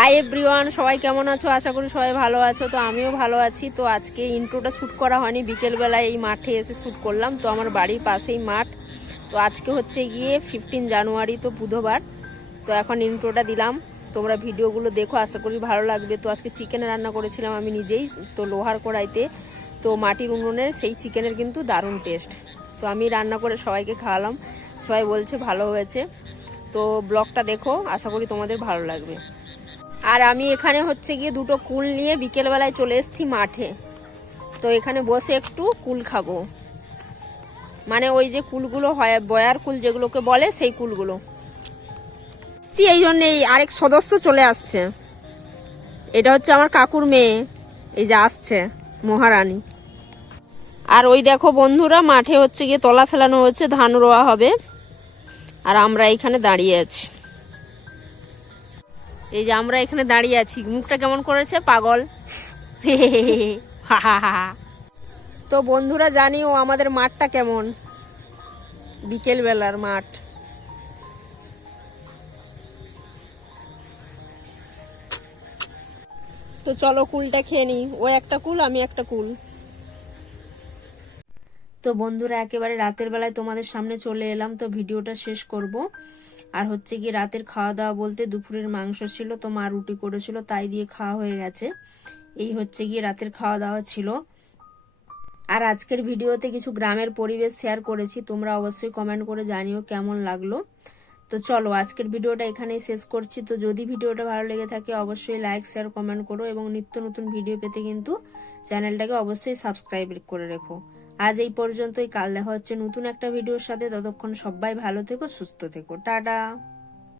Hi everyone, সবাই কেমন আছো? আশা করি সবাই ভালো আছো। তো আমিও ভালো আছি। তো আজকে ইন্ট্রোটা শ্যুট করা হয়নি, বিকেলবেলায় এই মাঠে এসে শ্যুট করলাম। তো আমার বাড়ির পাশেই মাঠ। তো আজকে হচ্ছে গিয়ে 15 জানুয়ারি, তো বুধবার। তো এখন ইন্ট্রোটা দিলাম, তোমরা ভিডিওগুলো দেখো, আশা করি ভালো লাগবে। তো আজকে চিকেন রান্না করেছিলাম আমি নিজেই, তো লোহার কড়াইতে। তো মাটির উনুনের সেই চিকেনের কিন্তু দারুণ টেস্ট। তো আমি রান্না করে সবাইকে খাওয়ালাম, সবাই বলছে ভালো হয়েছে। তো ব্লগটা দেখো, আশা করি তোমাদের ভালো লাগবে। আর আমি এখানে হচ্ছে গিয়ে দুটো কুল নিয়ে বিকেলবেলায় চলে এসেছি মাঠে। তো এখানে বসে একটু কুল খাবো, মানে ওই যে কুলগুলো হয় বয়ার কুল যেগুলোকে বলে, সেই কুলগুলো। এই জন্য এই আরেক সদস্য চলে আসছে, এটা হচ্ছে আমার কাকুর মেয়ে, এই যে আসছে মহারানী। আর ওই দেখো বন্ধুরা, মাঠে হচ্ছে গিয়ে তলা ফেলানো হচ্ছে, ধান রোয়া হবে। আর আমরা এখানে দাঁড়িয়ে আছি, এই যে আমরা এখানে দাঁড়িয়ে আছি। মুখটা কেমন করেছে পাগল। তো বন্ধুরা, জানিও আমাদের মাঠটা কেমন, বিকেল বেলার মাঠ। তো চলো কুলটা খেয়ে নি, ও একটা কুল আমি একটা কুল। তো বন্ধুরা, একেবারে রাতের বেলায় তোমাদের সামনে চলে এলাম। তো ভিডিওটা শেষ করব। আর হচ্ছে কি, রাতের খাওয়া দাওয়া বলতে দুপুরের মাংস ছিল, তো মা রুটি করেছিল, তাই দিয়ে খাওয়া হয়ে গেছে। এই হচ্ছে গিয়ে রাতের খাওয়া দাওয়া ছিল। আর আজকের ভিডিওতে কিছু গ্রামের পরিবেশ শেয়ার করেছি, তোমরা অবশ্যই কমেন্ট করে জানিও কেমন লাগলো। তো চলো আজকের ভিডিওটা এখানেই শেষ করছি। তো যদি ভিডিওটা ভালো লেগে থাকে অবশ্যই লাইক শেয়ার কমেন্ট করো, এবং নিত্য নতুন ভিডিও পেতে কিন্তু চ্যানেলটাকে অবশ্যই সাবস্ক্রাইব করে রেখো। আজ এই পর্যন্তই, কাল দেখা হচ্ছে নতুন একটা ভিডিওর সাথে। ততক্ষণ সবাই ভালো থেকো, সুস্থ থেকো, টাটা।